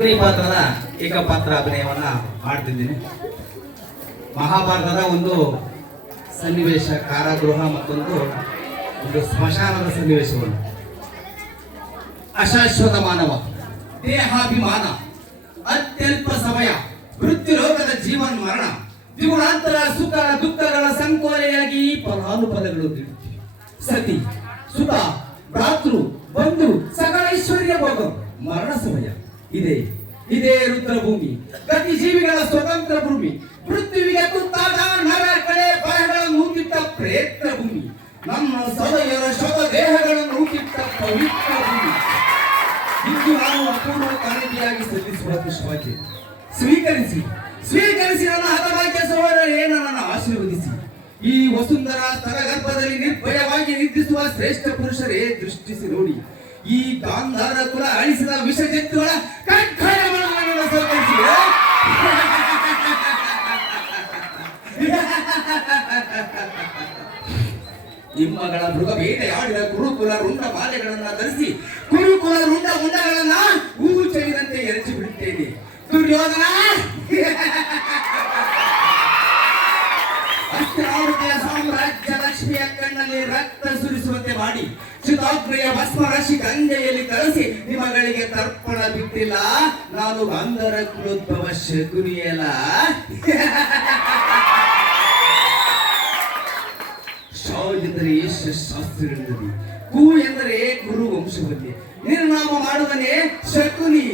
ಪಾತ್ರದ ಏಕಪಾತ್ರ ಅಭಿನಯವನ್ನ ಮಾಡ್ತಿದ್ದೀನಿ. ಮಹಾಭಾರತದ ಒಂದು ಸನ್ನಿವೇಶ, ಕಾರಾಗೃಹ, ಮತ್ತೊಂದು ಸ್ಮಶಾನದ ಸನ್ನಿವೇಶಗಳು. ಅಶಾಶ್ವತ ಮಾನವ, ದೇಹಾಭಿಮಾನ, ಅತ್ಯಲ್ಪ ಸಮಯ, ಮೃತ್ಯು ಲೋಕದ ಜೀವನ್ ಮರಣ, ದ್ವಿಗುಣಾಂತರ ಸುಖ ದುಃಖಗಳ ಸಂಕೋಲೆಯಾಗಿ ಫಲಾನುಪದಗಳು ತಿಳಿಯುತ್ತಿವೆ. ಸತಿ, ಸುತ, ಭ್ರಾತೃ, ಬಂಧು, ಸಕಲ ಐಶ್ವರ್ಯ ಭೋಗ, ಮರಣ ಸಮಯ. ಇದೇ ರುದ್ರಭೂಮಿ, ಗತಿ ಜೀವಿಗಳ ಸ್ವತಂತ್ರ ಭೂಮಿ, ಮೃತ್ಯುವಿಗೆ ತುತ್ತಾದ ನರ ಕಡೆ ಬರಗಳನ್ನು ಊತಿಟ್ಟ ಪ್ರೇತ್ರ ಭೂಮಿ, ನಮ್ಮ ಸದಯರ ಶತ ದೇಹಗಳನ್ನು ಊತಿಟ್ಟ ಪವಿತ್ರ ಭೂಮಿ. ಇಂದು ನಾವು ಅಪೂರ್ವ ಕಾಣಿಕೆಯಾಗಿ ಸಲ್ಲಿಸುವ ಪುಷ್ಪಾಂಜಲಿ ಸ್ವೀಕರಿಸಿ ನನ್ನ ಹತಭಾಗ್ಯ ಸಹೋದರರೇ, ನನ್ನನ್ನು ಆಶೀರ್ವದಿಸಿ. ಈ ವಸುಂಧರ ತರಗರ್ಭದಲ್ಲಿ ನಿರ್ಭಯವಾಗಿ ನಿಂದಿಸುವ ಶ್ರೇಷ್ಠ ಪುರುಷರೇ, ದೃಷ್ಟಿಸಿ ನೋಡಿ. ಈ ಗಾಂಧಾರ ಕುಲ ಅಳಿಸಿದ ವಿಷ ಜಂತುಗಳ ಕಡ್ಡಾಯವನ್ನು ಸ್ವೀಕರಿಸಿ. ನಿಮ್ಮಗಳ ಮೃಗ ಬೇಟೆಯಾಡಿದ ಕುರುಕುಲ ರುಂಡ ಮಾಲೆಗಳನ್ನ ಧರಿಸಿ ಕುರುಕುಲ ರುಂಡ ಮುಂಡಗಳನ್ನ ಹೂವು ಚೆಲ್ಲಿದಂತೆ ಎರಚಿ ಬಿಡುತ್ತೇನೆ. ದುರ್ಯೋಧನ, ಅಸ್ತ್ರಾವೃತಿಯ ಸಾಮ್ರಾಜ್ಯ ಲಕ್ಷ್ಮಿಯ ಕಣ್ಣಲ್ಲಿ ರಕ್ತ ಸುರಿಸುವಂತೆ ಮಾಡಿ ಚಿತಾಗ್ನೆಯ ಭಸ್ಮರಾಶಿ ಗಂಗೆಯಲ್ಲಿ ಕಳಿಸಿ ನಿಮಗಳಿಗೆ ತರ್ಪಣ ಬಿಟ್ಟಿಲ್ಲ. ನಾನು ಗಂಧರ ಕುಲೋದ್ಭವ ಶಕುನಿಯಲ್ಲ. ಶ ಎಂದರೆ ಶಾಸ್ತ್ರಗಳಲ್ಲಿ, ಕು ಎಂದರೆ ಕುರು ವಂಶದಲ್ಲಿ, ನಿರ್ನಾಮ ಮಾಡುವನೇ ಶಕುನಿ.